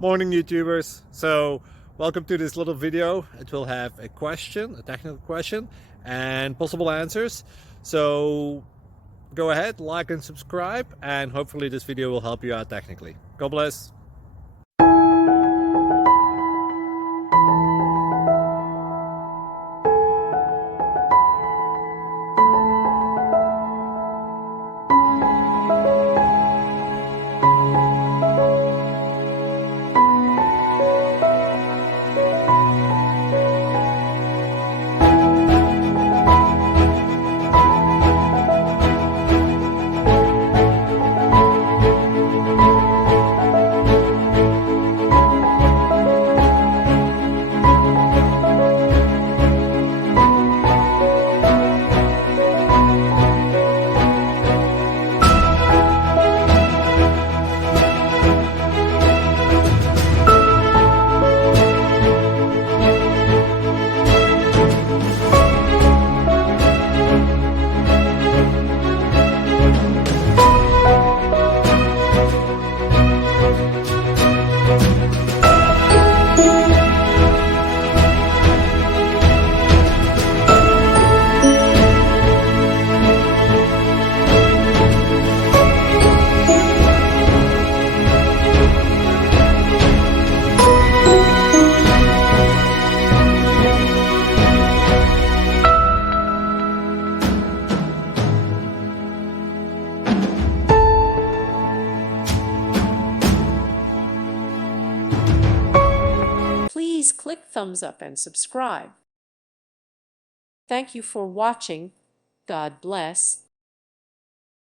Morning YouTubers. So welcome to this little video. It will have a question, a technical question, and possible answers. So go ahead, like and subscribe, and hopefully this video will help you out technically. God bless. Please click thumbs up and subscribe. Thank you for watching. God bless.